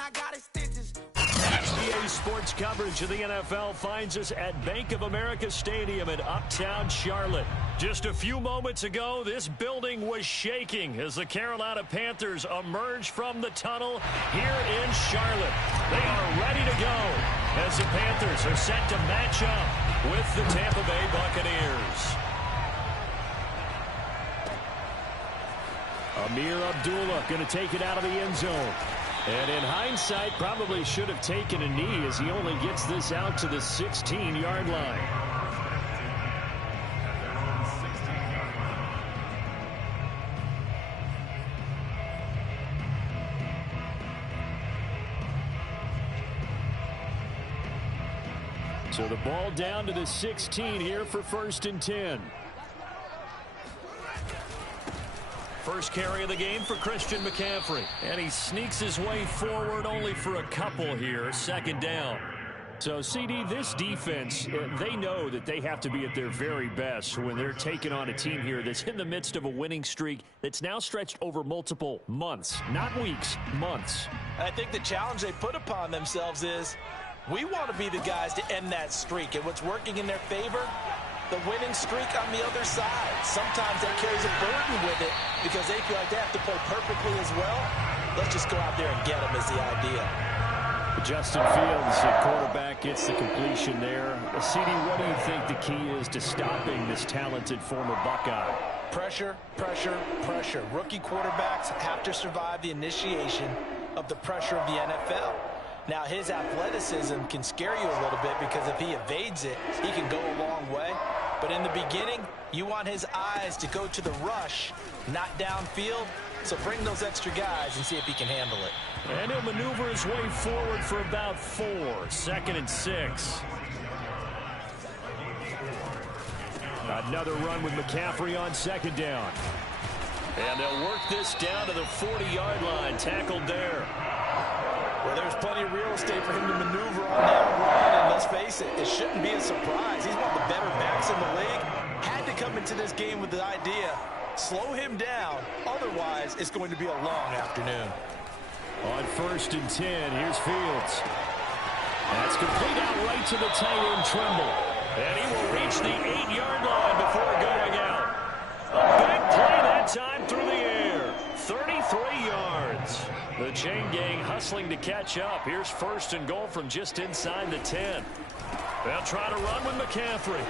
NBA sports coverage of the NFL finds us at Bank of America Stadium in Uptown Charlotte. Just a few moments ago, this building was shaking as the Carolina Panthers emerged from the tunnel here in Charlotte. They are ready to go as the Panthers are set to match up with the Tampa Bay Buccaneers. Amir Abdullah going to take it out of the end zone. And in hindsight, probably should have taken a knee as he only gets this out to the 16-yard line. So the ball down to the 16 here for 1st and 10. First carry of the game for Christian McCaffrey. And he sneaks his way forward only for a couple here. 2nd down. So, CD, this defense, they know that they have to be at their very best when they're taking on a team here that's in the midst of a winning streak that's now stretched over multiple months. Not weeks, months. I think the challenge they put upon themselves is we want to be the guys to end that streak. And what's working in their favor? The winning streak on the other side. Sometimes that carries a burden with it because they feel like they have to play perfectly as well. Let's just go out there and get them is the idea. Justin Fields, the quarterback, gets the completion there. CD, what do you think the key is to stopping this talented former Buckeye? Pressure, pressure, pressure. Rookie quarterbacks have to survive the initiation of the pressure of the NFL. Now, his athleticism can scare you a little bit because if he evades it, he can go a long way. But in the beginning, you want his eyes to go to the rush, not downfield. So bring those extra guys and see if he can handle it. And he'll maneuver his way forward for about 4. 2nd and 6. Another run with McCaffrey on 2nd down. And they'll work this down to the 40-yard line. Tackled there. Well, there's plenty of real estate for him to maneuver on that run, and let's face it, it shouldn't be a surprise. He's one of the better backs in the league. Had to come into this game with the idea, slow him down, otherwise it's going to be a long afternoon. On 1st and 10, here's Fields. That's complete out right to the tight end, Trimble. And he will reach the 8-yard line before going out. A big play that time through the air. 33 yards. The chain gang hustling to catch up. Here's 1st and goal from just inside the 10. They'll try to run with McCaffrey.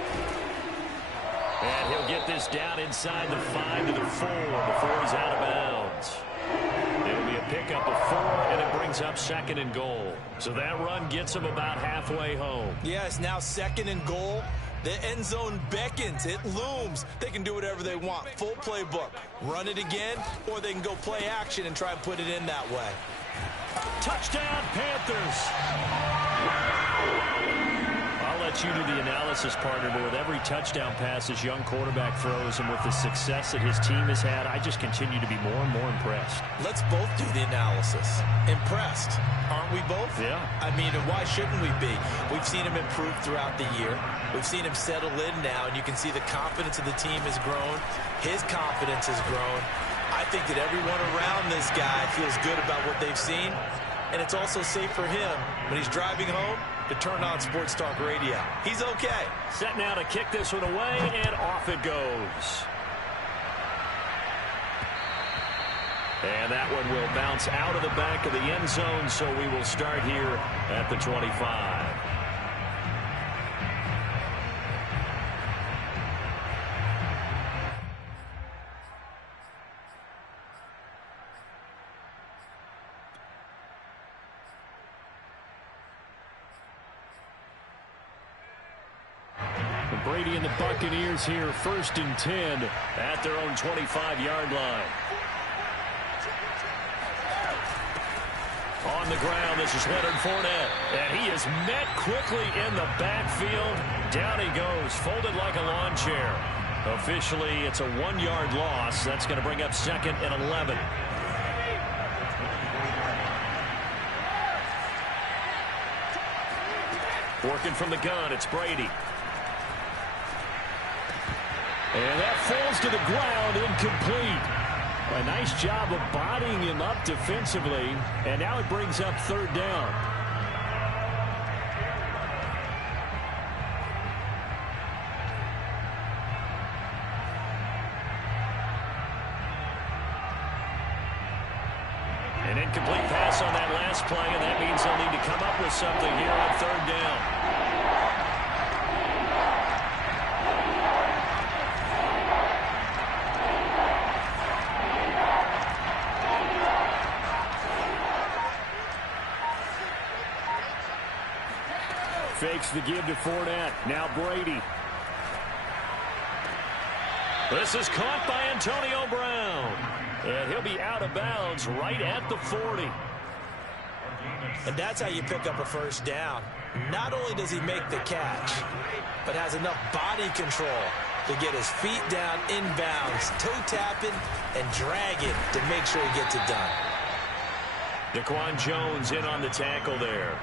And he'll get this down inside the 5 to the 4 before he's out of bounds. It'll be a pickup of 4, and it brings up 2nd and goal. So that run gets him about halfway home. Yeah, it's now 2nd and goal. The end zone beckons. It looms. They can do whatever they want. Full playbook. Run it again, or they can go play action and try and put it in that way. Touchdown, Panthers. I'll let you do the analysis, partner, but with every touchdown pass this young quarterback throws and with the success that his team has had, I just continue to be more and more impressed. Let's both do the analysis. Impressed. Aren't we both? Yeah. I mean, and why shouldn't we be? We've seen him improve throughout the year. We've seen him settle in now, and you can see the confidence of the team has grown. His confidence has grown. I think that everyone around this guy feels good about what they've seen, and it's also safe for him when he's driving home to turn on Sports Talk Radio. He's okay. Set now to kick this one away, and off it goes. And that one will bounce out of the back of the end zone, so we will start here at the 25. Brady and the Buccaneers here, 1st and 10 at their own 25-yard line. On the ground, this is Leonard Fournette, and he is met quickly in the backfield. Down he goes, folded like a lawn chair. Officially, it's a 1-yard loss. That's going to bring up 2nd and 11. Working from the gun, it's Brady. And that falls to the ground, incomplete. A nice job of bodying him up defensively, and now it brings up third down. An incomplete pass on that last play, and that means they'll need to come up with something here on third down. Fakes the give to Fournette. Now Brady. This is caught by Antonio Brown. And he'll be out of bounds right at the 40. And that's how you pick up a first down. Not only does he make the catch, but has enough body control to get his feet down inbounds, toe tapping, and dragging to make sure he gets it done. Daquan Jones in on the tackle there.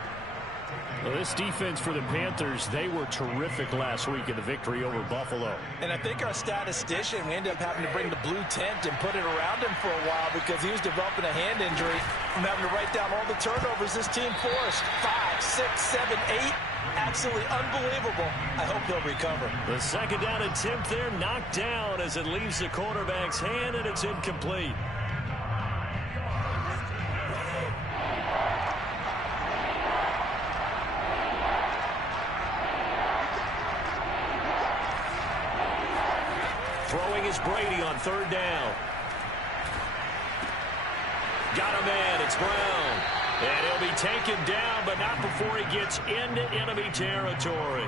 Well, this defense for the Panthers, they were terrific last week in the victory over Buffalo. And I think our statistician, we ended up having to bring the blue tent and put it around him for a while because he was developing a hand injury from having to write down all the turnovers this team forced. 5, 6, 7, 8. Absolutely unbelievable. I hope he'll recover. The second down attempt there knocked down as it leaves the quarterback's hand, and it's incomplete. Throwing is Brady on third down. Got a man. It's Brown. And he'll be taken down, but not before he gets into enemy territory.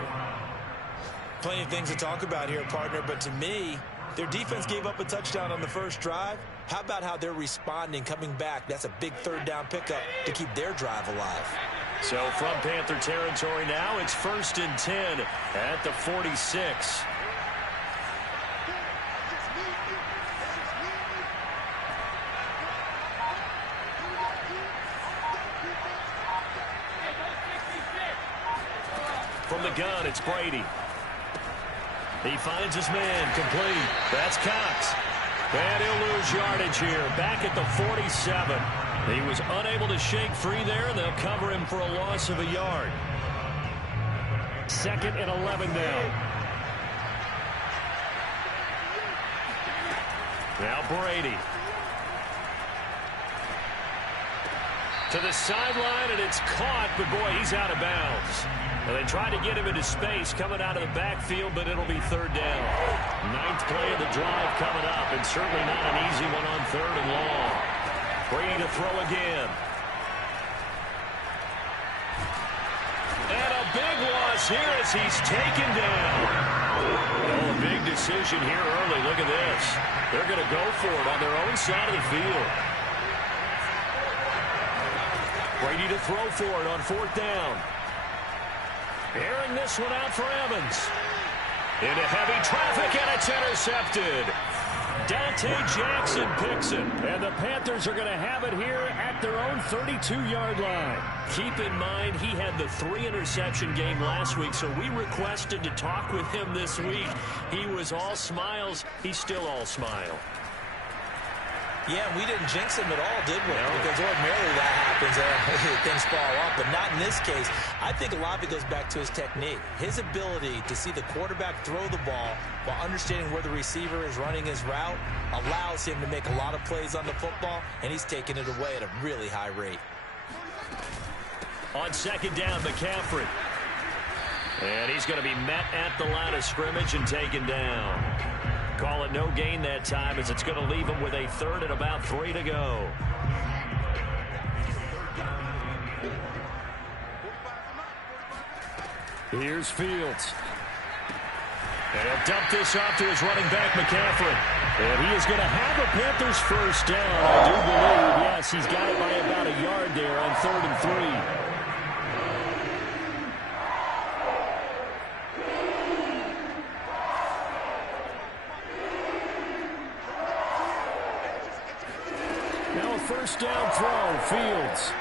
Plenty of things to talk about here, partner, but to me, their defense gave up a touchdown on the first drive. How about how they're responding, coming back? That's a big third down pickup to keep their drive alive. So from Panther territory now, it's 1st and 10 at the 46. From the gun, it's Brady. He finds his man, complete. That's Cox. And he'll lose yardage here, back at the 47. He was unable to shake free there, and they'll cover him for a loss of a yard. 2nd and 11 now. Now Brady. To the sideline, and it's caught, but boy, he's out of bounds. And they try to get him into space coming out of the backfield, but it'll be third down. 9th play of the drive coming up, and certainly not an easy one on 3rd and long. Brady to throw again. And a big loss here as he's taken down. Oh, a big decision here early. Look at this. They're going to go for it on their own side of the field. Brady to throw for it on 4th down. Airing this one out for Evans. Into heavy traffic, and it's intercepted. Dante Jackson picks it. And the Panthers are going to have it here at their own 32-yard line. Keep in mind, he had the 3-interception game last week, so we requested to talk with him this week. He was all smiles. He's still all smile. Yeah, we didn't jinx him at all, did we? No. Because ordinarily that happens. Things fall off, but not in this case. I think a lot of it goes back to his technique. His ability to see the quarterback throw the ball while understanding where the receiver is running his route allows him to make a lot of plays on the football, and he's taking it away at a really high rate. On 2nd down, McCaffrey. And he's going to be met at the line of scrimmage and taken down. Call it no gain that time as it's going to leave him with a 3rd and about 3 to go. Here's Fields. And he'll dump this off to his running back, McCaffrey. And he is going to have a Panthers first down. I do believe, yes, he's got it by about a yard there on 3rd and 3. First down throw, Fields.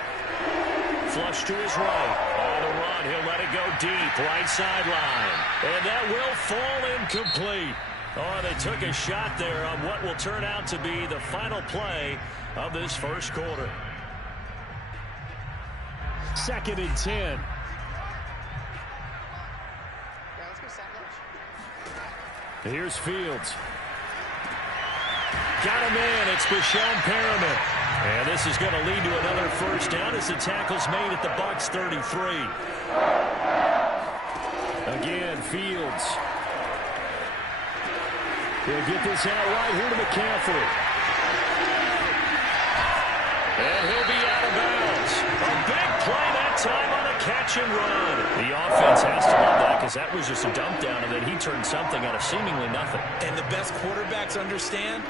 Flush to his right. On the run, he'll let it go deep, right sideline. And that will fall incomplete. Oh, they took a shot there on what will turn out to be the final play of this first quarter. 2nd and 10. Here's Fields. Got him in. It's Bashawn Perriman. And this is going to lead to another first down as the tackle's made at the Bucs 33. Again, Fields. He'll get this out right here to McCaffrey. And he'll be out of bounds. A big play that time on a catch and run. The offense has to love that because that was just a dump down, and then he turned something out of seemingly nothing. And the best quarterbacks understand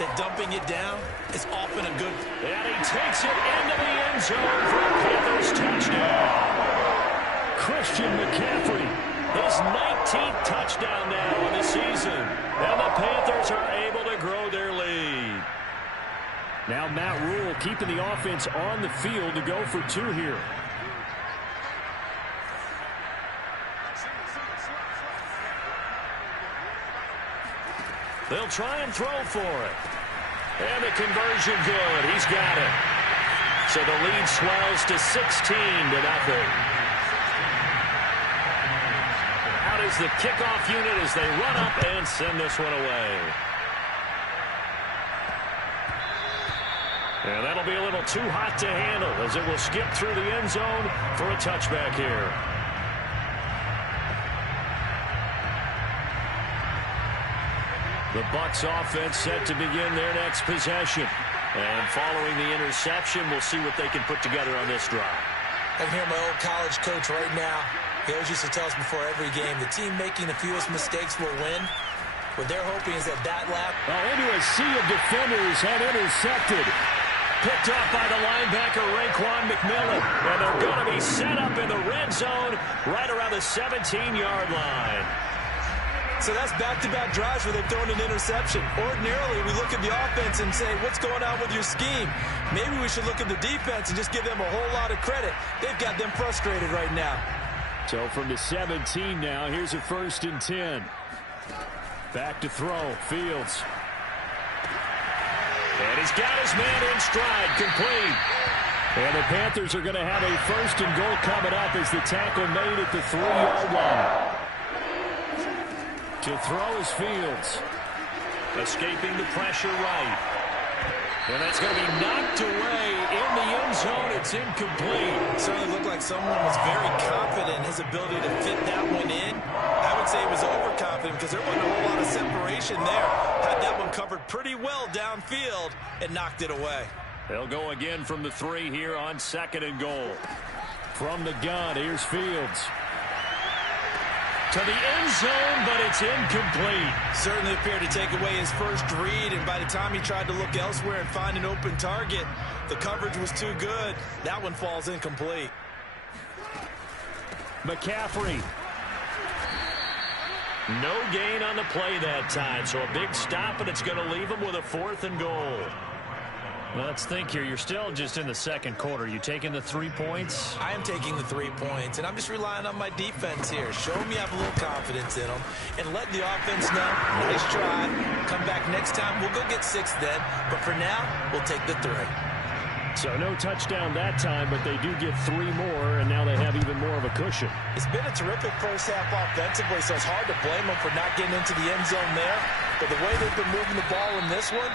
that dumping it down is often a good. And he takes it into the end zone for a Panthers touchdown. Christian McCaffrey, his 19th touchdown now in the season. And the Panthers are able to grow their lead. Now Matt Rule keeping the offense on the field to go for 2 here. They'll try and throw for it. And the conversion good. He's got it. So the lead swells to 16-0. Out is the kickoff unit as they run up and send this one away. And that'll be a little too hot to handle as it will skip through the end zone for a touchback here. The Bucs offense set to begin their next possession. And following the interception, we'll see what they can put together on this drive. I can hear my old college coach right now. He always used to tell us before every game, the team making the fewest mistakes will win. What they're hoping is that lap. Into a sea of defenders and intercepted. Picked up by the linebacker, Raekwon McMillan. And they're going to be set up in the red zone right around the 17-yard line. So that's back-to-back drives where they've thrown an interception. Ordinarily, we look at the offense and say, what's going on with your scheme? Maybe we should look at the defense and just give them a whole lot of credit. They've got them frustrated right now. So from the 17 now, here's a 1st and 10. Back to throw, Fields. And he's got his man in stride, complete. And the Panthers are going to have a 1st and goal coming up as the tackle made at the 3-yard line. To throw is Fields. Escaping the pressure right. And that's going to be knocked away in the end zone. It's incomplete. Certainly looked like someone was very confident in his ability to fit that one in. I would say he was overconfident because there wasn't a whole lot of separation there. Had that one covered pretty well downfield and knocked it away. They'll go again from the 3 here on 2nd and goal. From the gun, here's Fields. To the end zone, but it's incomplete. Certainly appeared to take away his first read, and by the time he tried to look elsewhere and find an open target, the coverage was too good. That one falls incomplete. McCaffrey. No gain on the play that time, so a big stop, and it's going to leave him with a 4th and goal. Well, let's think here. You're still just in the 2nd quarter. You taking the 3 points? I am taking the 3 points, and I'm just relying on my defense here. Show me I have a little confidence in them, and let the offense know, nice try. Come back next time. We'll go get 6 then, but for now, we'll take the 3. So no touchdown that time, but they do get 3 more, and now they have even more of a cushion. It's been a terrific first half offensively, so it's hard to blame them for not getting into the end zone there. But the way they've been moving the ball in this one,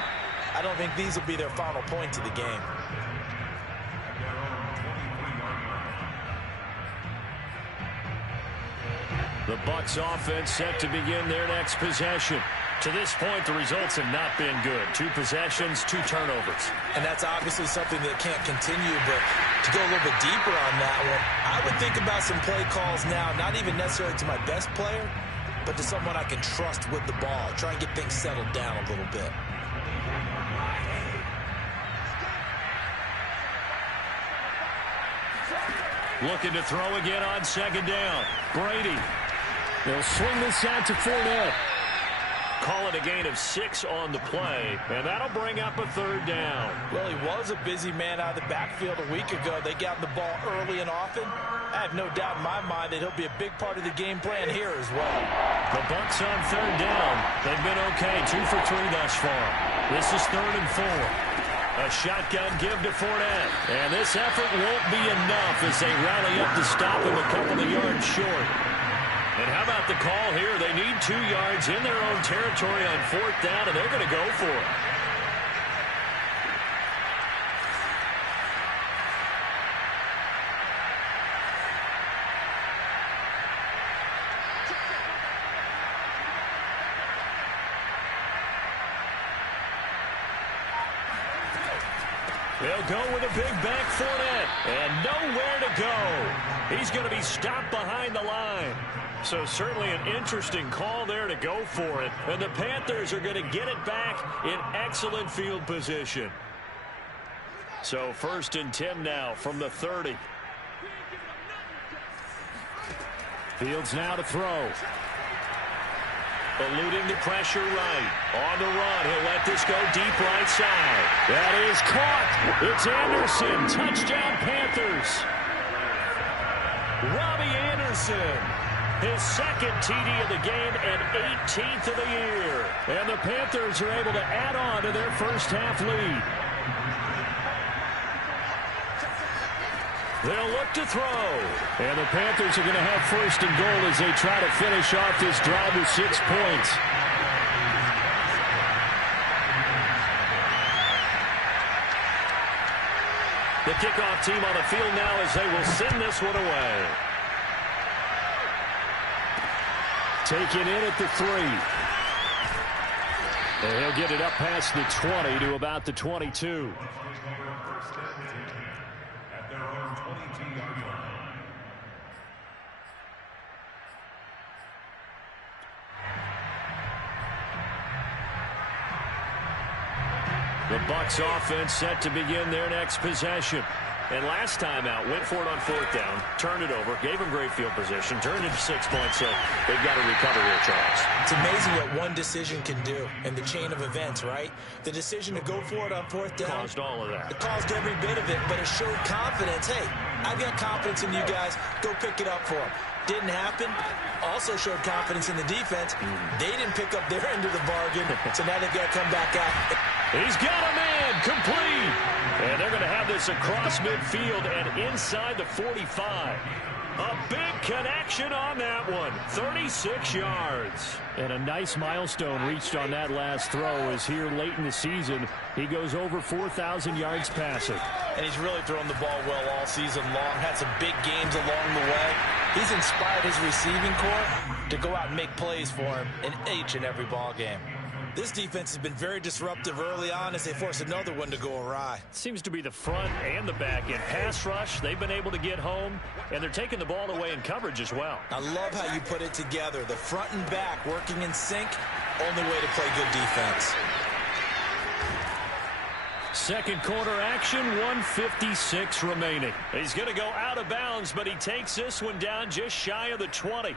I don't think these will be their final points of the game. The Bucs offense set to begin their next possession. To this point, the results have not been good. 2 possessions, 2 turnovers. And that's obviously something that can't continue, but to go a little bit deeper on that one, I would think about some play calls now, not even necessarily to my best player, but to someone I can trust with the ball. Try and get things settled down a little bit. Looking to throw again on 2nd down. Brady. They'll swing this out to Fournette. Call it a gain of 6 on the play, and that'll bring up a 3rd down. Well, he was a busy man out of the backfield a week ago. They got the ball early and often. I have no doubt in my mind that he'll be a big part of the game plan here as well. The Bucs on 3rd down. They've been okay, 2 for 3 thus far. This is 3rd and 4. A shotgun give to Fournette. And this effort won't be enough as they rally up to stop him a couple of yards short. And how about the call here? They need 2 yards in their own territory on 4th down, and they're going to go for it. They'll go with a big back Fournette, and nowhere to go. He's going to be stopped behind the line. So certainly an interesting call there to go for it. And the Panthers are going to get it back in excellent field position. So 1st and 10 now from the 30. Fields now to throw. Eluding the pressure right. On the run, he'll let this go deep right side. That is caught. It's Anderson. Touchdown, Panthers. Robbie Anderson. His 2nd TD of the game and 18th of the year. And the Panthers are able to add on to their first half lead. They'll look to throw. And the Panthers are going to have 1st and goal as they try to finish off this drive with 6 points. The kickoff team on the field now as they will send this one away. Taken in at the 3. And he'll get it up past the 20 to about the 22. The Bucs offense set to begin their next possession. And last time out, went for it on 4th down, turned it over, gave him great field position, turned it to 6 points, so they've got to recover here, Charles. It's amazing what one decision can do in the chain of events, right? The decision to go for it on 4th down. Caused all of that. It caused every bit of it, but it showed confidence. Hey, I've got confidence in you guys. Go pick it up for them. Didn't happen. Also showed confidence in the defense. They didn't pick up their end of the bargain, so now they've got to come back out. He's got a man, complete. And they're going to have this across midfield and inside the 45. A big connection on that one. 36 yards. And a nice milestone reached on that last throw as here late in the season, he goes over 4,000 yards passing. And he's really thrown the ball well all season long. Had some big games along the way. He's inspired his receiving corps to go out and make plays for him in each and every ball game. This defense has been very disruptive early on as they force another one to go awry. Seems to be the front and the back end. Pass rush, they've been able to get home, and they're taking the ball away in coverage as well. I love how you put it together. The front and back working in sync, only way to play good defense. Second quarter action, 1:56 remaining. He's going to go out of bounds, but he takes this one down just shy of the 20.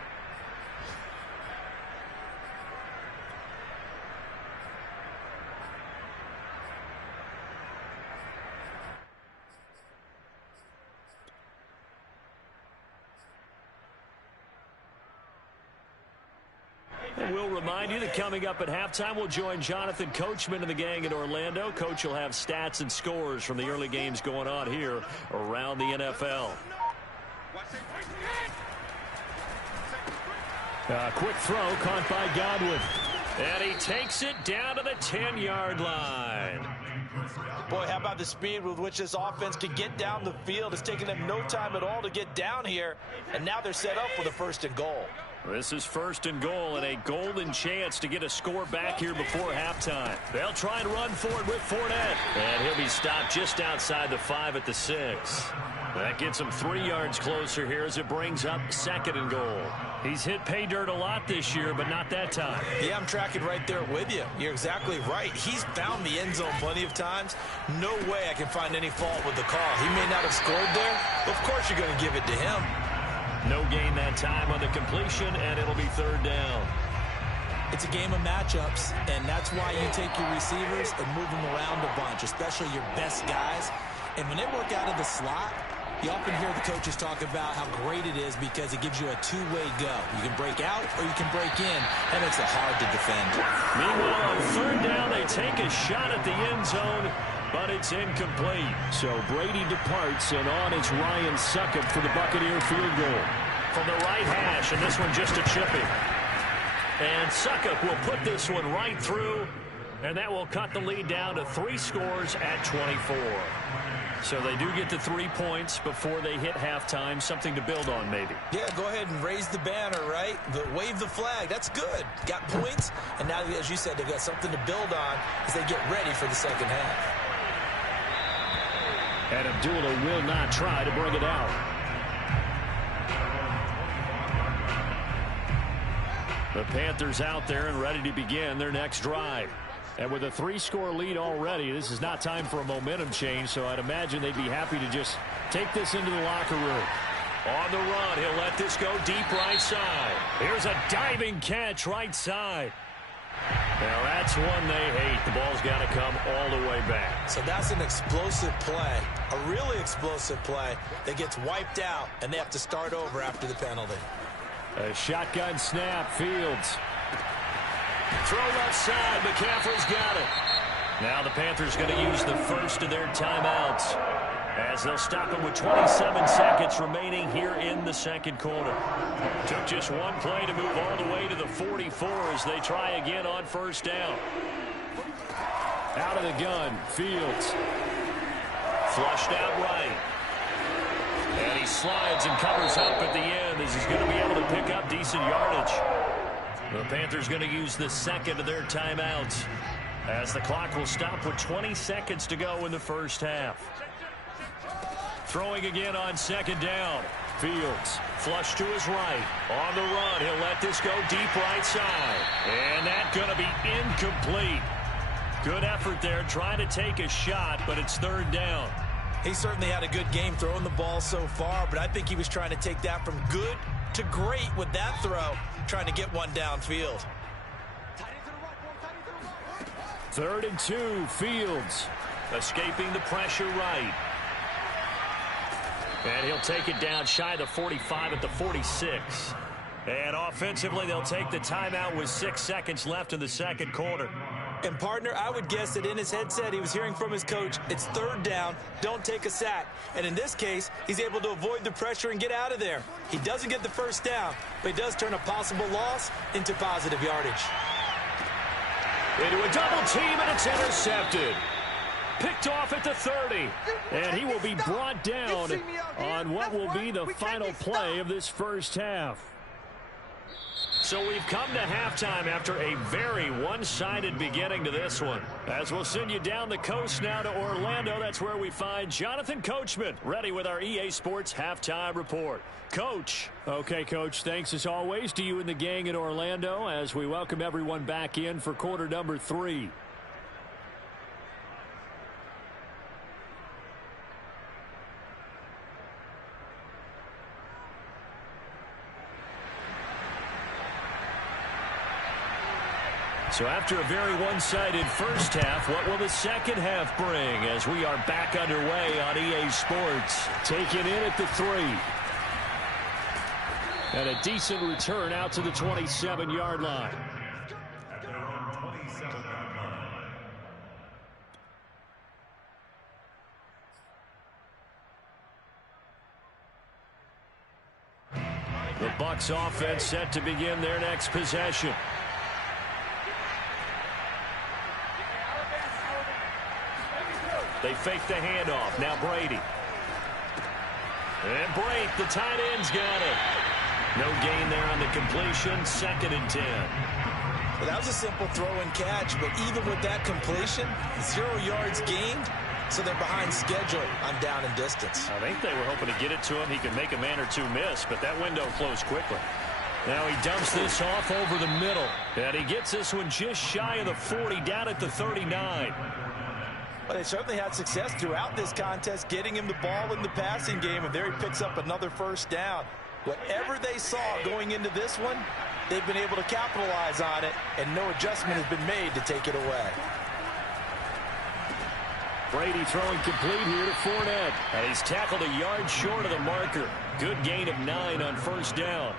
And we'll remind you that coming up at halftime, we'll join Jonathan Coachman and the gang in Orlando. Coach will have stats and scores from the early games going on here around the NFL. Quick throw caught by Godwin. And he takes it down to the 10-yard line. Boy, how about the speed with which this offense can get down the field? It's taken them no time at all to get down here. And now they're set up for the 1st and goal. This is 1st and goal and a golden chance to get a score back here before halftime. They'll try and run for it with Fournette. And he'll be stopped just outside the 5 at the 6. That gets him 3 yards closer here as it brings up 2nd and goal. He's hit pay dirt a lot this year, but not that time. Yeah, I'm tracking right there with you. You're exactly right. He's found the end zone plenty of times. No way I can find any fault with the call. He may not have scored there, but of course you're going to give it to him. No gain that time on the completion, and it'll be 3rd down. It's a game of matchups, and that's why you take your receivers and move them around a bunch, especially your best guys. And when they work out of the slot, you often hear the coaches talk about how great it is because it gives you a two-way go. You can break out or you can break in. That makes it hard to defend. Meanwhile, on third down, they take a shot at the end zone, but it's incomplete. So Brady departs, and on it's Ryan Succop for the Buccaneer field goal. From the right hash, and this one just a chipping. And Succop will put this one right through, and that will cut the lead down to 3 scores at 24. So they do get the 3 points before they hit halftime, something to build on maybe. Yeah, go ahead and raise the banner, right? Wave the flag. That's good. Got points, and now, as you said, they've got something to build on as they get ready for the second half. And Abdullah will not try to bring it out. The Panthers out there and ready to begin their next drive. And with a 3-score lead already, this is not time for a momentum change, so I'd imagine they'd be happy to just take this into the locker room. On the run, he'll let this go deep right side. Here's a diving catch right side. Now that's one they hate. The ball's got to come all the way back. So that's an explosive play, a really explosive play that gets wiped out, and they have to start over after the penalty. A shotgun snap, Fields. Throw left side, McCaffrey's got it. Now the Panthers going to use the first of their timeouts as they'll stop it with 27 seconds remaining here in the second quarter. Took just one play to move all the way to the 44 as they try again on first down. Out of the gun, Fields. Flushed out right. And he slides and covers up at the end as he's going to be able to pick up decent yardage. The Panthers going to use the second of their timeouts as the clock will stop with 20 seconds to go in the first half. Throwing again on second down. Fields flush to his right. On the run, he'll let this go deep right side. And that's going to be incomplete. Good effort there trying to take a shot, but it's third down. He certainly had a good game throwing the ball so far, but I think he was trying to take that from good to great with that throw, trying to get one downfield. 3rd and 2, Fields. Escaping the pressure right. And he'll take it down shy of the 45 at the 46. And offensively, they'll take the timeout with 6 seconds left in the second quarter. And, partner, I would guess that in his headset he was hearing from his coach, it's third down, don't take a sack. And in this case, he's able to avoid the pressure and get out of there. He doesn't get the first down, but he does turn a possible loss into positive yardage. Into a double team, and it's intercepted. Picked off at the 30. And he will be brought down on what will be the final play of this first half. So we've come to halftime after a very one-sided beginning to this one. As we'll send you down the coast now to Orlando, that's where we find Jonathan Coachman, ready with our EA Sports Halftime Report. Coach. Okay, Coach, thanks as always to you and the gang in Orlando as we welcome everyone back in for quarter number 3. So after a very one-sided first half, what will the second half bring as we are back underway on EA Sports? Taken in at the 3. And a decent return out to the 27-yard line. The Bucs offense set to begin their next possession. They fake the handoff. Now Brady. And Brate, the tight end's got it. No gain there on the completion. 2nd and 10. Well, that was a simple throw and catch, but even with that completion, 0 yards gained, so they're behind schedule on down and distance. I think they were hoping to get it to him. He could make a man or two miss, but that window closed quickly. Now he dumps this off over the middle, and he gets this one just shy of the 40, down at the 39. Well, they certainly had success throughout this contest, getting him the ball in the passing game, and there he picks up another first down. Whatever they saw going into this one, they've been able to capitalize on it, and no adjustment has been made to take it away. Brady throwing complete here to Fournette. And he's tackled a yard short of the marker. Good gain of 9 on first down.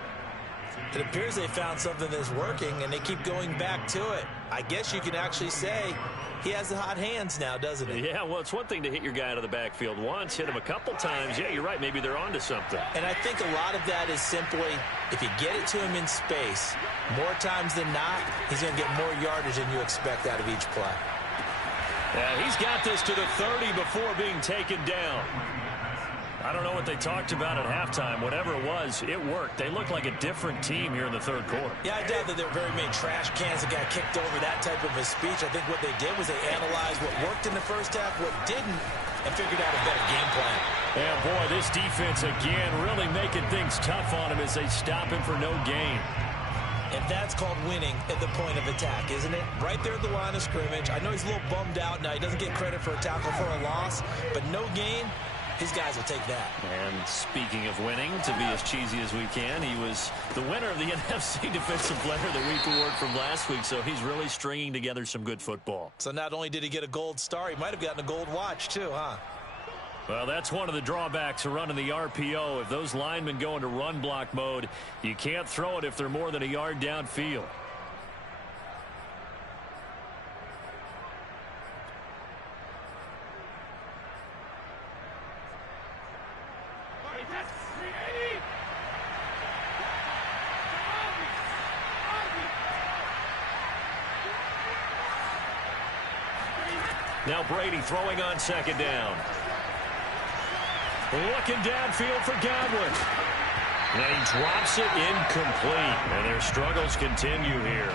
It appears they found something that's working, and they keep going back to it. I guess you can actually say he has the hot hands now, doesn't he? Yeah, well, it's one thing to hit your guy out of the backfield once, hit him a couple times. Yeah, you're right. Maybe they're onto something. And I think a lot of that is simply if you get it to him in space, more times than not, he's going to get more yardage than you expect out of each play. Yeah, he's got this to the 30 before being taken down. I don't know what they talked about at halftime. Whatever it was, it worked. They look like a different team here in the third quarter. Yeah, I doubt that there were very many trash cans that got kicked over, that type of a speech. I think what they did was they analyzed what worked in the first half, what didn't, and figured out a better game plan. And boy, this defense again really making things tough on him as they stop him for no gain. And that's called winning at the point of attack, isn't it? Right there at the line of scrimmage. I know he's a little bummed out now. He doesn't get credit for a tackle for a loss, but no gain. His guys will take that. And speaking of winning, to be as cheesy as we can, he was the winner of the NFC Defensive Player of the Week award from last week, so he's really stringing together some good football. So not only did he get a gold star, he might have gotten a gold watch too, huh? Well, that's one of the drawbacks of running the RPO. If those linemen go into run block mode, you can't throw it if they're more than a yard downfield. Now Brady throwing on second down. Looking downfield for Godwin. And he drops it incomplete. And their struggles continue here.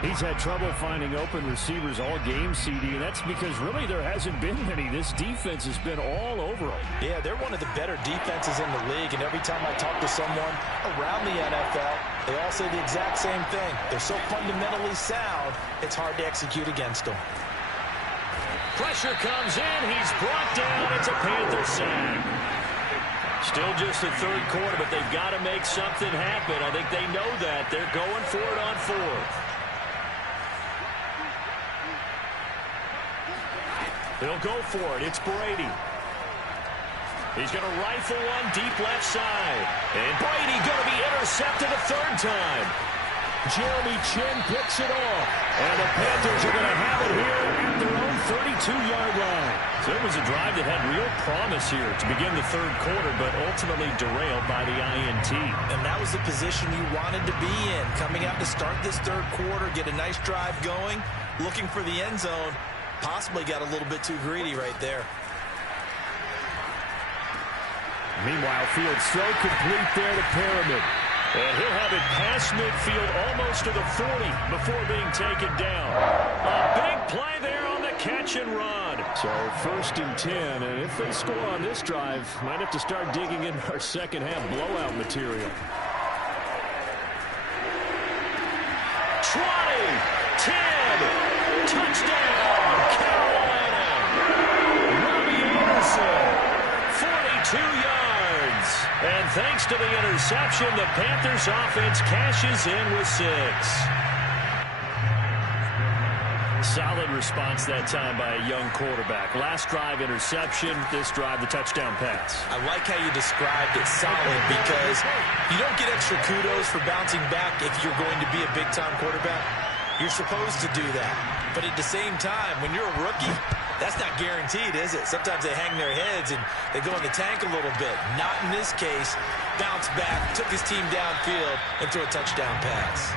He's had trouble finding open receivers all game, CD, and that's because really there hasn't been many. This defense has been all over them. Yeah, they're one of the better defenses in the league, and every time I talk to someone around the NFL, they all say the exact same thing. They're so fundamentally sound, it's hard to execute against them. Pressure comes in. He's brought down. It's a Panther sack. Still just the third quarter, but they've got to make something happen. I think they know that. They're going for it on fourth. They'll go for it. It's Brady. He's going to rifle one deep left side. And Brady going to be intercepted a third time. Jeremy Chin picks it off. And the Panthers are going to have it here at their own 32-yard line. So it was a drive that had real promise here to begin the third quarter, but ultimately derailed by the INT. And that was the position you wanted to be in. Coming out to start this third quarter, get a nice drive going, looking for the end zone. Possibly got a little bit too greedy right there. Meanwhile, Fields throw complete there to Pyramid. And he'll have it past midfield almost to the 40 before being taken down. A big play there on the catch and run. So first and 10, and if they score on this drive, might have to start digging in our second half blowout material. 20, 10, touchdown, Carolina. Robbie Anderson, 42 yards. And thanks to the interception, the Panthers offense cashes in with 6. Solid response that time by a young quarterback. Last drive interception, this drive the touchdown pass. I like how you described it, solid, because you don't get extra kudos for bouncing back if you're going to be a big-time quarterback. You're supposed to do that. But at the same time, when you're a rookie, that's not guaranteed, is it? Sometimes they hang their heads and they go in the tank a little bit. Not in this case. Bounced back, took his team downfield, and threw a touchdown pass.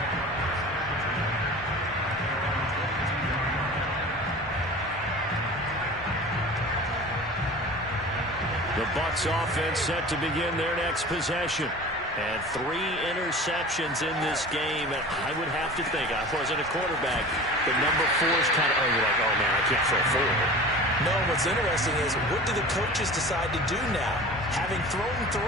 The Bucs offense set to begin their next possession. And 3 interceptions in this game. And I would have to think, I wasn't a quarterback, but number 4 is kind of, you're like, oh man, I can't throw 4. No, what's interesting is, what do the coaches decide to do now? Having thrown 3,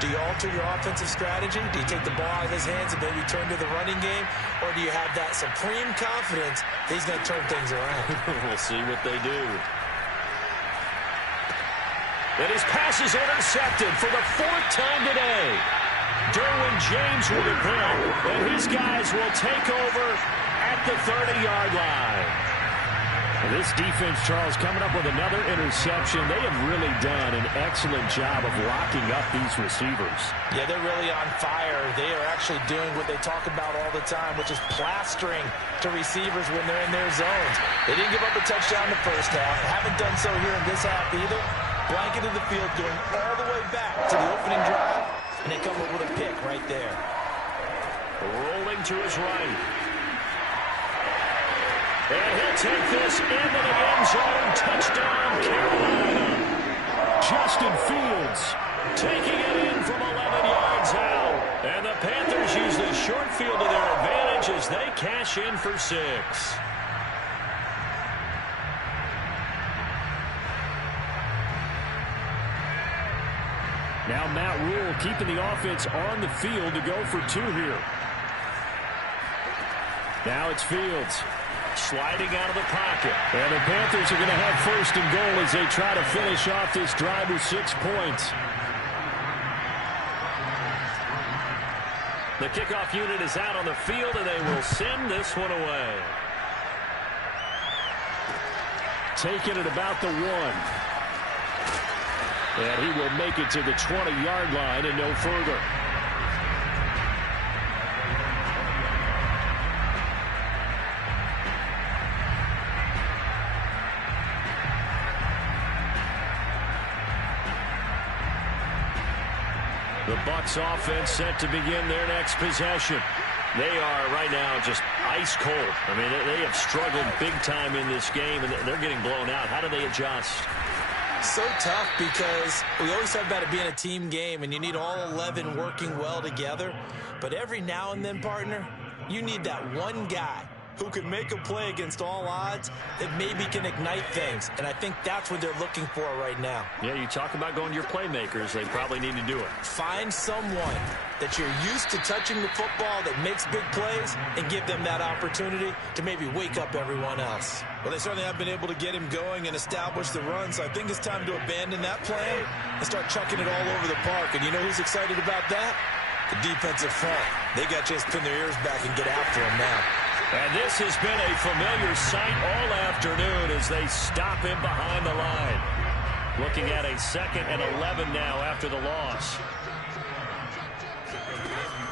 do you alter your offensive strategy? Do you take the ball out of his hands and maybe turn to the running game? Or do you have that supreme confidence that he's going to turn things around? We'll see what they do. And his pass is intercepted for the 4th time today. Derwin James with it there. And his guys will take over at the 30-yard line. This defense, Charles, coming up with another interception. They have really done an excellent job of locking up these receivers. Yeah, they're really on fire. They are actually doing what they talk about all the time, which is plastering to receivers when they're in their zones. They didn't give up a touchdown in the first half. Haven't done so here in this half either. Blanket in the field going all the way back to the opening drive, and they come up with a pick right there. Rolling to his right. And he'll take this into the end zone. Touchdown, Carolina. Justin Fields taking it in from 11 yards out. And the Panthers use the short field to their advantage as they cash in for 6. Now Matt Rule keeping the offense on the field to go for 2 here. Now it's Fields. Sliding out of the pocket. And the Panthers are going to have first and goal as they try to finish off this drive with 6 points. The kickoff unit is out on the field, and they will send this one away. Taking it about the 1. And he will make it to the 20-yard line and no further. The Bucs offense set to begin their next possession. They are right now just ice cold. I mean, they have struggled big time in this game, and they're getting blown out. How do they adjust? So tough because we always talk about it being a team game, and you need all 11 working well together. But every now and then, partner, you need that one guy who can make a play against all odds that maybe can ignite things. And I think that's what they're looking for right now. Yeah, you talk about going to your playmakers. They probably need to do it. Find someone that you're used to touching the football that makes big plays and give them that opportunity to maybe wake up everyone else. Well, they certainly have been able to get him going and establish the run, so I think it's time to abandon that plan and start chucking it all over the park. And you know who's excited about that? The defensive front. They got to just pin their ears back and get after him now. And this has been a familiar sight all afternoon as they stop him behind the line. Looking at a 2nd and 11 now after the loss.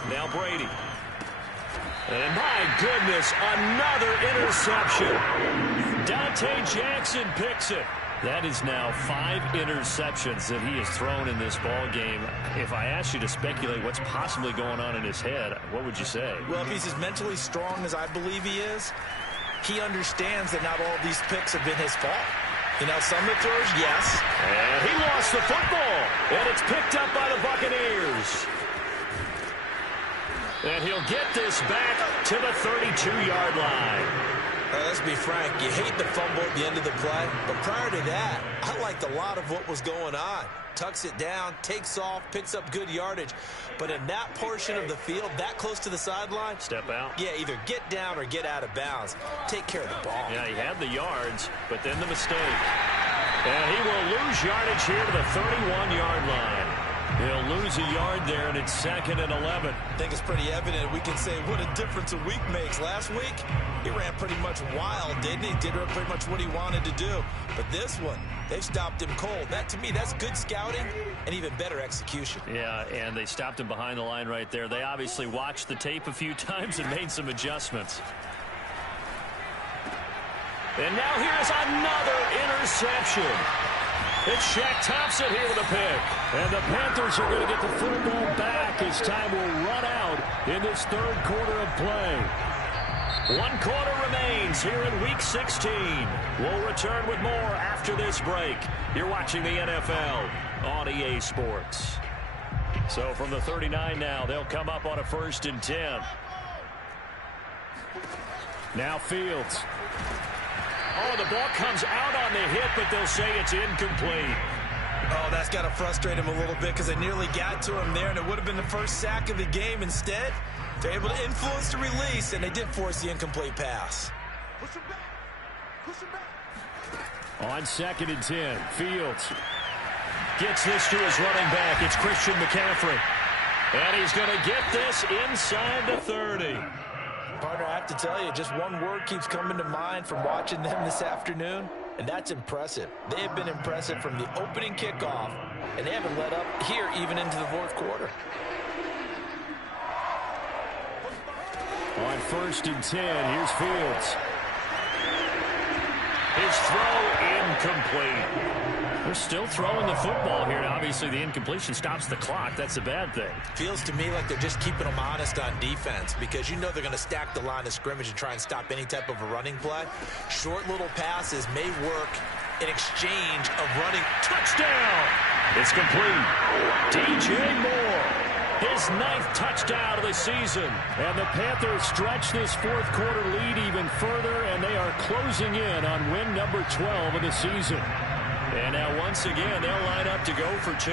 Now Brady. And my goodness, another interception. Dante Jackson picks it. That is now 5 interceptions that he has thrown in this ball game. If I asked you to speculate what's possibly going on in his head, what would you say? Well, if he's as mentally strong as I believe he is, he understands that not all of these picks have been his fault. You know, some of the throws, yes. And he lost the football, and it's picked up by the Buccaneers. And he'll get this back to the 32-yard line. Let's be frank, you hate the fumble at the end of the play, but prior to that, I liked a lot of what was going on. Tucks it down, takes off, picks up good yardage. But in that portion of the field, that close to the sideline, step out. Yeah, either get down or get out of bounds. Take care of the ball. Yeah, he had the yards, but then the mistake. And he will lose yardage here to the 31-yard line. He'll lose a yard there, and it's 2nd and 11. I think it's pretty evident. We can say what a difference a week makes. Last week, he ran pretty much wild, didn't he? Did pretty much what he wanted to do. But this one, they've stopped him cold. That, to me, that's good scouting and even better execution. Yeah, and they stopped him behind the line right there. They obviously watched the tape a few times and made some adjustments. And now here's another interception. It's Shaq Thompson here with a pick. And the Panthers are going to get the football back as time will run out in this 3rd quarter of play. 1 quarter remains here in Week 16. We'll return with more after this break. You're watching the NFL on EA Sports. So from the 39 now, they'll come up on a 1st and 10. Now Fields. Oh, the ball comes out on the hit, but they'll say it's incomplete. Oh, that's got to frustrate him a little bit because they nearly got to him there, and it would have been the first sack of the game. Instead, they're able to influence the release, and they did force the incomplete pass. Push him back. Push him back. On 2nd and 10, Fields gets this to his running back. It's Christian McCaffrey. And he's going to get this inside the 30. Partner, I have to tell you, just one word keeps coming to mind from watching them this afternoon, and that's impressive. They have been impressive from the opening kickoff, and they haven't let up here even into the fourth quarter. On 1st and 10, here's Fields. His throw incomplete. They're still throwing the football here. Obviously, the incompletion stops the clock. That's a bad thing. Feels to me like they're just keeping them honest on defense because you know they're going to stack the line of scrimmage and try and stop any type of a running play. Short little passes may work in exchange of running. Touchdown! It's complete. DJ Moore. His 9th touchdown of the season. And the Panthers stretch this fourth quarter lead even further, and they are closing in on win number 12 of the season. And now once again, they'll line up to go for 2.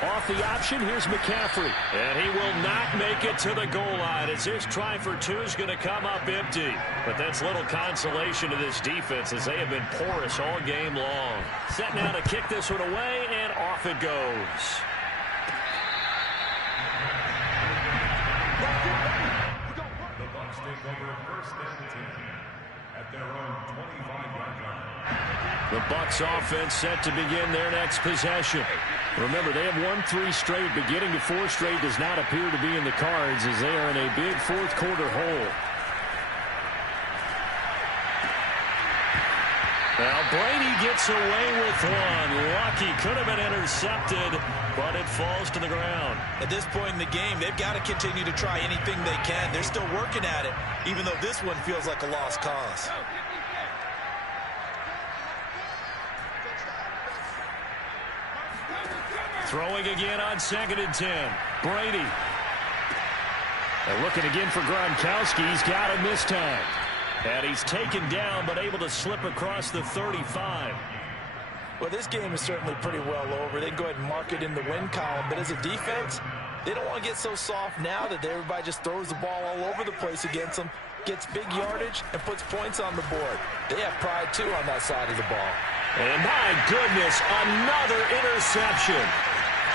Off the option, here's McCaffrey. And he will not make it to the goal line as his try for 2 is going to come up empty. But that's little consolation to this defense as they have been porous all game long. Set now to kick this one away, and off it goes. The Bucs offense set to begin their next possession. Remember, they have won 3 straight, but getting to 4 straight does not appear to be in the cards as they are in a big fourth quarter hole. Now Brady gets away with one. Lucky, could have been intercepted, but it falls to the ground. At this point in the game, they've got to continue to try anything they can. They're still working at it, even though this one feels like a lost cause. Throwing again on 2nd and 10. Brady. They're looking again for Gronkowski. He's got him this time. And he's taken down, but able to slip across the 35. Well, this game is certainly pretty well over. They go ahead and mark it in the win column. But as a defense, they don't want to get so soft now that everybody just throws the ball all over the place against them, gets big yardage, and puts points on the board. They have pride, too, on that side of the ball. And my goodness, another interception.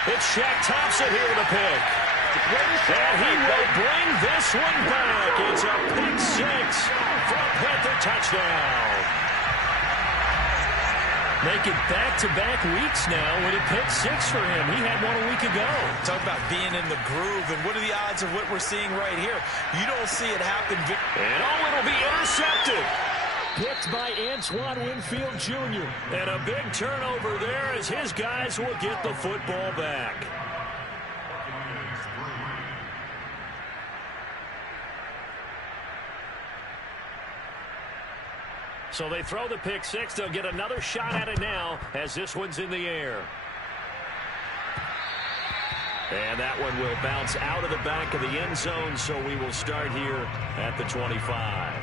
It's Shaq Thompson here with a pick. And he will bring this one back. It's a pick 6 for a Panther touchdown. Make it back-to-back weeks now with a pick 6 for him. He had one a week ago. Talk about being in the groove, and what are the odds of what we're seeing right here? You don't see it happen. And it'll be intercepted. Picked by Antoine Winfield Jr. And a big turnover there as his guys will get the football back. So they throw the pick 6. They'll get another shot at it now as this one's in the air. And that one will bounce out of the back of the end zone, so we will start here at the 25.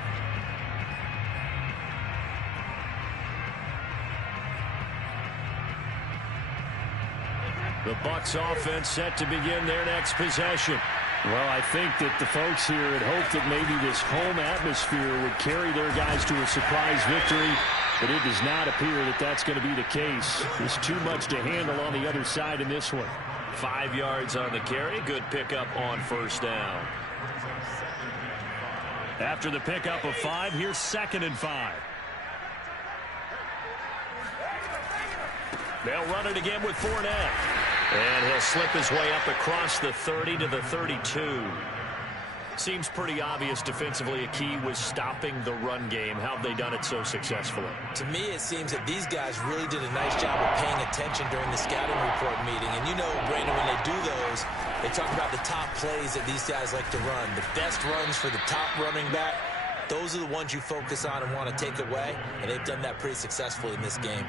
The Bucs offense set to begin their next possession. Well, I think that the folks here had hoped that maybe this home atmosphere would carry their guys to a surprise victory, but it does not appear that that's going to be the case. There's too much to handle on the other side in this one. 5 yards on the carry. Good pickup on 1st down. After the pickup of 5, here's 2nd and 5. They'll run it again with Fournette. And he'll slip his way up across the 30 to the 32. Seems pretty obvious defensively a key was stopping the run game. How have they done it so successfully? To me, it seems that these guys really did a nice job of paying attention during the scouting report meeting. And you know, Brandon, when they do those, they talk about the top plays that these guys like to run. The best runs for the top running back. Those are the ones you focus on and want to take away. And they've done that pretty successfully in this game.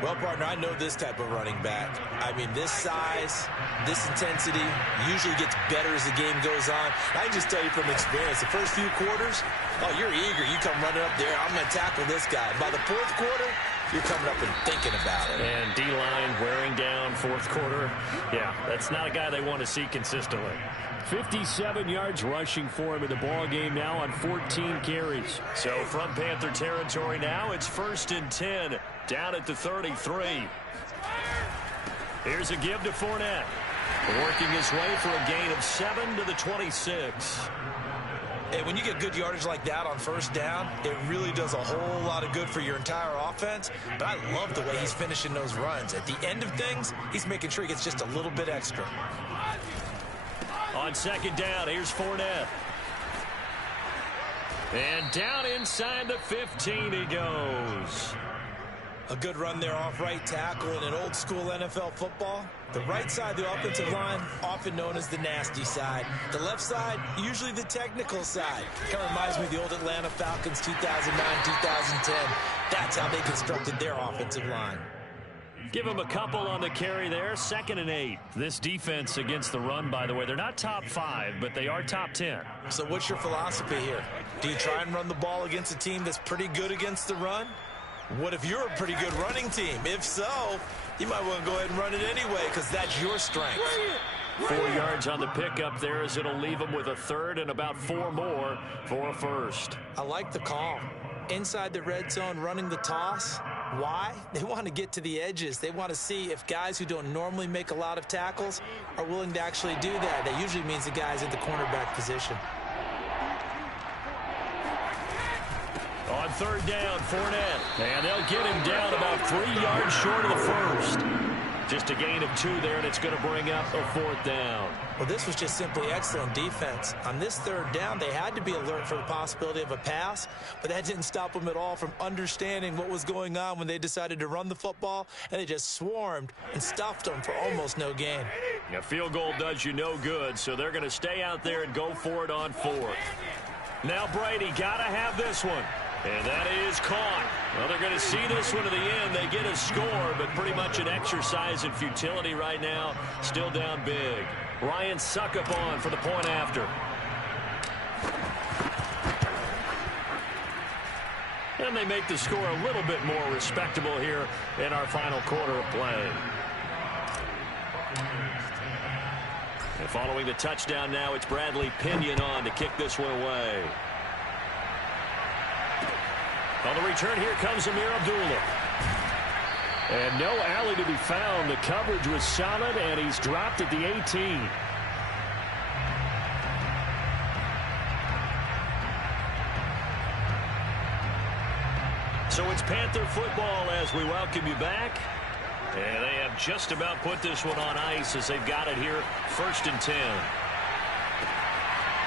Well, partner, I know this type of running back. I mean, this size, this intensity usually gets better as the game goes on. I can just tell you from experience, the first few quarters, oh, you're eager. You come running up there, I'm going to tackle this guy. By the fourth quarter, you're coming up and thinking about it. And D-line wearing down fourth quarter. Yeah, that's not a guy they want to see consistently. 57 yards rushing for him in the ball game now on 14 carries. So from Panther territory now, it's 1st and 10 down at the 33. Here's a give to Fournette. Working his way for a gain of 7 to the 26. Hey, when you get good yardage like that on first down, it really does a whole lot of good for your entire offense. But I love the way he's finishing those runs. At the end of things, he's making sure he gets just a little bit extra. On 2nd down, here's Fournette. And down inside the 15 he goes. A good run there off right tackle in an old-school NFL football. The right side of the offensive line, often known as the nasty side. The left side, usually the technical side. Kind of reminds me of the old Atlanta Falcons 2009-2010. That's how they constructed their offensive line. Give him a couple on the carry there. 2nd and 8. This defense against the run, by the way, they're not top 5, but they are top 10. So what's your philosophy here? Do you try and run the ball against a team that's pretty good against the run? What if you're a pretty good running team? If so, you might want to go ahead and run it anyway because that's your strength. 4 yards on the pickup there as it'll leave them with a 3rd and about 4 more for a 1st. I like the call. Inside the red zone, running the toss. Why? They want to get to the edges. They want to see if guys who don't normally make a lot of tackles are willing to actually do that. That usually means the guys at the cornerback position. On 3rd down, Fournette. And they'll get him down about 3 yards short of the 1st. Just a gain of 2 there, and it's going to bring up a 4th down. Well, this was just simply excellent defense. On this 3rd down, they had to be alert for the possibility of a pass, but that didn't stop them at all from understanding what was going on when they decided to run the football, and they just swarmed and stuffed them for almost no gain. A field goal does you no good, so they're going to stay out there and go for it on 4th. Now Brady got to have this one. And that is caught. Well, they're going to see this one to the end. They get a score, but pretty much an exercise in futility right now. Still down big. Ryan Suckup on for the point after. And they make the score a little bit more respectable here in our final quarter of play. And following the touchdown now, it's Bradley Pinion on to kick this one away. On the return, here comes Amir Abdullah. And no alley to be found. The coverage was solid, and he's dropped at the 18. So it's Panther football as we welcome you back. And they have just about put this one on ice as they've got it here, 1st and 10.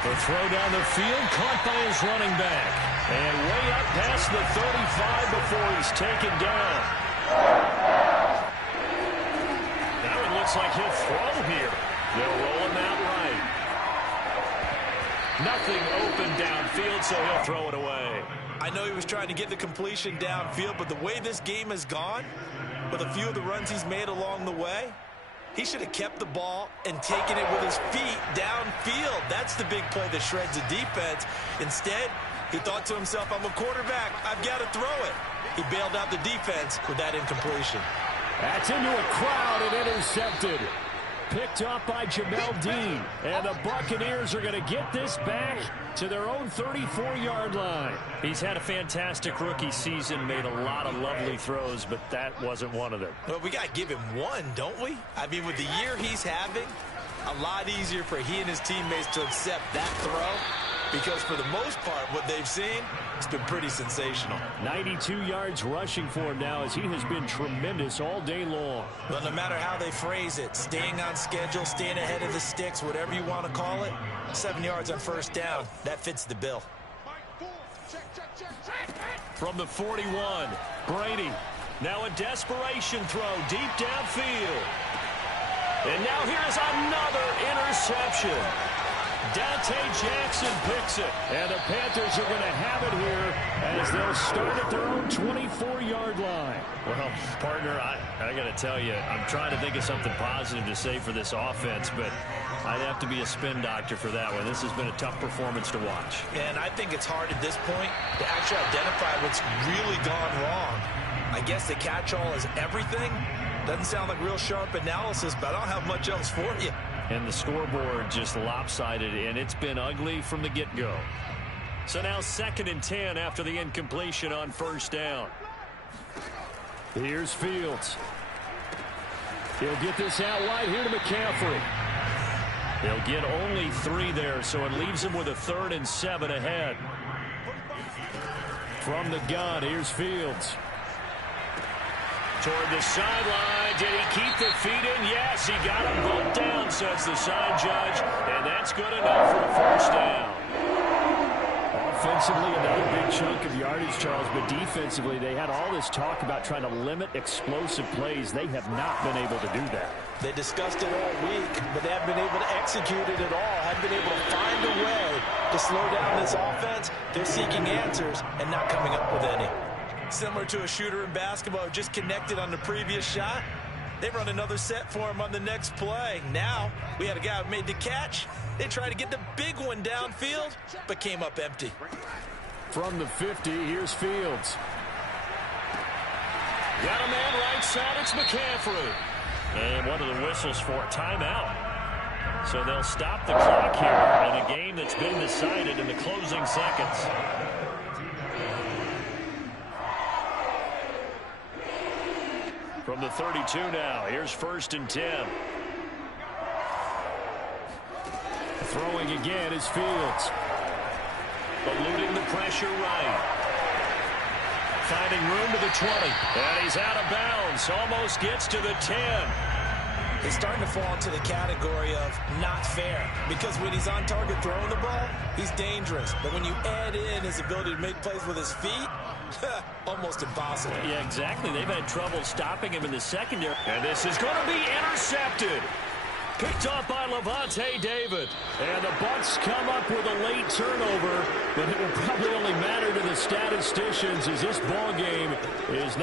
The throw down the field, caught by his running back. And way up past the 35 before he's taken down. Now it looks like he'll throw here. They'll roll him out right. Nothing open downfield, so he'll throw it away. I know he was trying to get the completion downfield, but the way this game has gone, with a few of the runs he's made along the way, he should have kept the ball and taken it with his feet downfield. That's the big play that shreds the defense. Instead, he thought to himself, I'm a quarterback. I've got to throw it. He bailed out the defense with that incompletion. That's into a crowd and intercepted. Picked off by Jamel Dean. And the Buccaneers are going to get this back to their own 34-yard line. He's had a fantastic rookie season, made a lot of lovely throws, but that wasn't one of them. Well, we got to give him one, don't we? I mean, with the year he's having, a lot easier for he and his teammates to accept that throw, because for the most part, what they've seen, it's been pretty sensational. 92 yards rushing for him now as he has been tremendous all day long. Well, no matter how they phrase it, staying on schedule, staying ahead of the sticks, whatever you want to call it, 7 yards on first down, that fits the bill. From the 41, Brady. Now a desperation throw deep downfield. And now here's another interception. Dante Jackson picks it. And the Panthers are going to have it here as they'll start at their own 24-yard line. Well, partner, I got to tell you, I'm trying to think of something positive to say for this offense, but I'd have to be a spin doctor for that one. This has been a tough performance to watch. And I think it's hard at this point to actually identify what's really gone wrong. I guess the catch-all is everything. Doesn't sound like real sharp analysis, but I don't have much else for you. And the scoreboard just lopsided, and it's been ugly from the get-go. So now 2nd and 10 after the incompletion on 1st down. Here's Fields. He'll get this out wide here to McCaffrey. He'll get only 3 there, so it leaves him with a 3rd and 7 ahead. From the gun, here's Fields. Toward the sideline. Did he keep the feet in? Yes, he got them both down, says the sign judge. And that's good enough for a 1st down. Offensively, another big chunk of yardage, Charles, but defensively, they had all this talk about trying to limit explosive plays. They have not been able to do that. They discussed it all week, but they haven't been able to execute it at all. Haven't been able to find a way to slow down this offense. They're seeking answers and not coming up with any. Similar to a shooter in basketball who just connected on the previous shot. They run another set for him on the next play. Now, we had a guy who made the catch. They tried to get the big one downfield, but came up empty. From the 50, here's Fields. Got a man right side, it's McCaffrey. And one of the whistles for a timeout. So they'll stop the clock here in a game that's been decided in the closing seconds. From the 32 now, here's 1st and 10. Throwing again is Fields. Eluding the pressure right. Finding room to the 20. And he's out of bounds. Almost gets to the 10. He's starting to fall into the category of not fair. Because when he's on target throwing the ball, he's dangerous. But when you add in his ability to make plays with his feet, almost impossible. Yeah, exactly. They've had trouble stopping him in the secondary. And this is going to be intercepted. Picked off by Levante David. And the Bucs come up with a late turnover, but it will probably only matter to the statisticians as this ball game is now